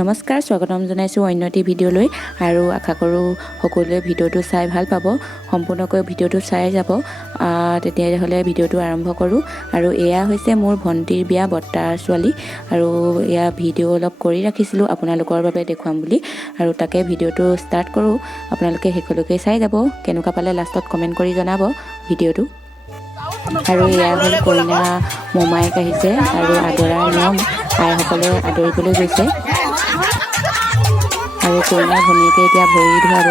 নমস্কাৰ, স্বাগতম জনাইছোঁ অন্য এটি ভিডিঅ'লৈ আৰু আশা কৰোঁ সকলোৱে ভিডিঅ'টো চাই ভাল পাব। সম্পূৰ্ণকৈ ভিডিঅ'টো চাই যাব। তেতিয়াহ'লে ভিডিঅ'টো আৰম্ভ কৰোঁ। আৰু এয়া হৈছে মোৰ ভণ্টিৰ বিয়া, বৰ্তাৰ ছোৱালী। আৰু এয়া ভিডিঅ' অলপ কৰি ৰাখিছিলোঁ আপোনালোকৰ বাবে দেখুৱাম বুলি, আৰু তাকে ভিডিঅ'টো ষ্টাৰ্ট কৰোঁ। আপোনালোকে শেষলৈকে চাই যাব। কেনেকুৱা পালে লাষ্টত কমেণ্ট কৰি জনাব ভিডিঅ'টো। আৰু এয়া হ'ল কইনা মোমায়েক আহিছে আৰু আদৰাৰ নিয়ম, আইসকলে আদৰিবলৈ গৈছে। আৰু কইনাৰ ভনীয়েকে এতিয়া ভৰি ধুৱাব।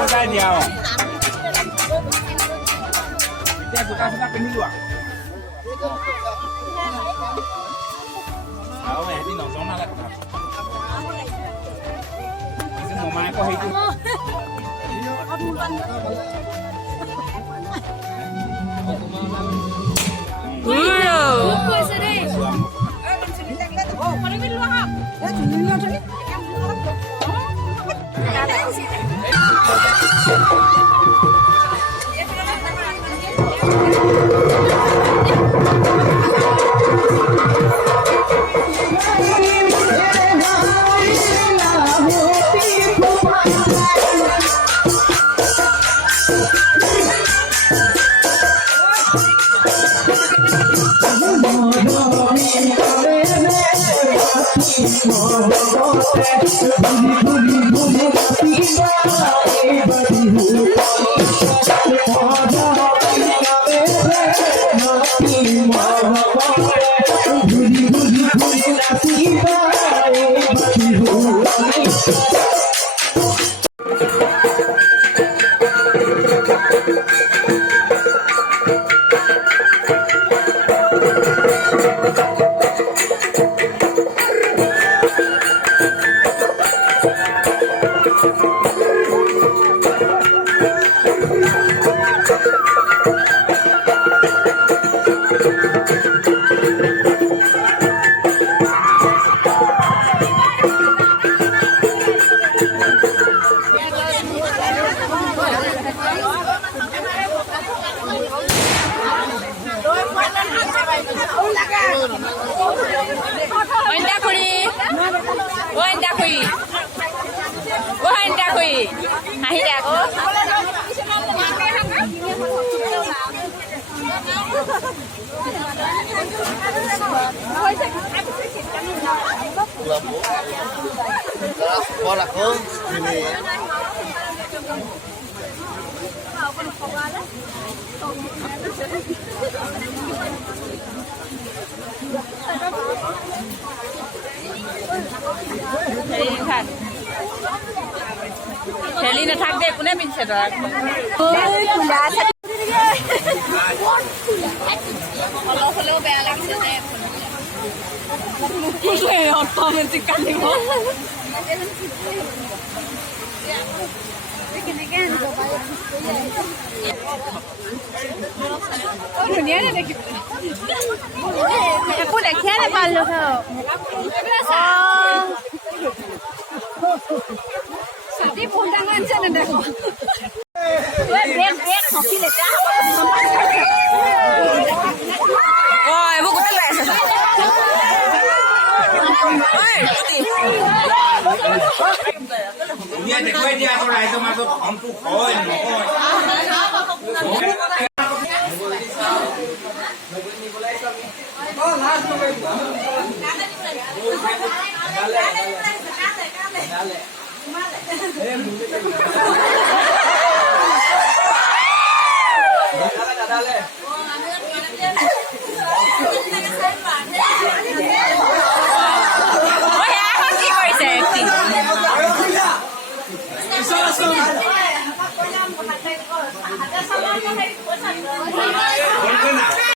Bocai dia. Dia buka penuh. Tahu ni nongkrong nak. Semua mana kau hidup. Heli na thak de kune min se dak. Hello beya lagise de. Kule automatic kanibo. Dunia ni dekhi. Aku dekhi ada balu kau. Sadi punta ngancam ni dekho. Break hoki leka. Oh, ibu kuda lesa. Oi, Dia dekho dia kau rai tu masuk hampu koi. Dale. คนขึ้นอ่ะ